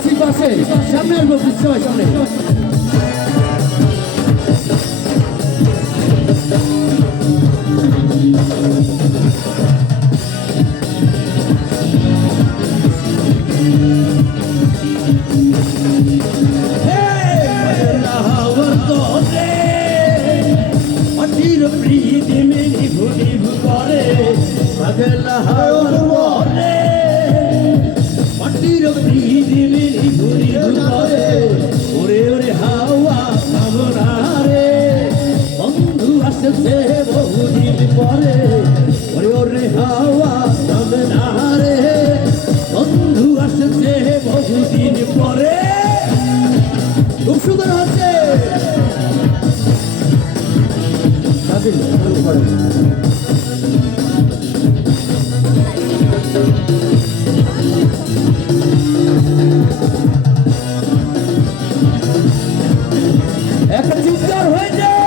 আছি পাশে, সামনে আসবো সবাই সামনে। বহুদিন পরে ওরে হাওয়া নামে না রে, বন্ধু আসছে বহুদিন পরে। খুব সুন্দর হচ্ছে একটা চিৎকার হয়ে যায়।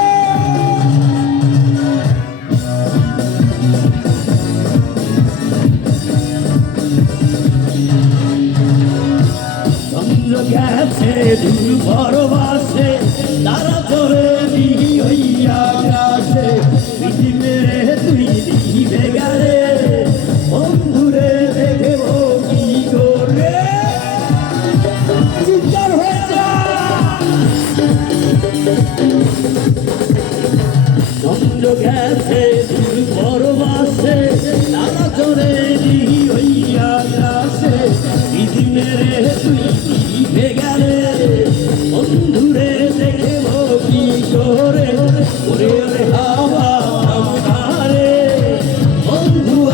গেছে দুর্বর বাসে তারা ধরে হইয়া গাছে পৃথিবীরে তুই দিবে গেলে বন্ধুরে দেখব কি করে। চিৎকার হয়ে চন্দ্র গেছে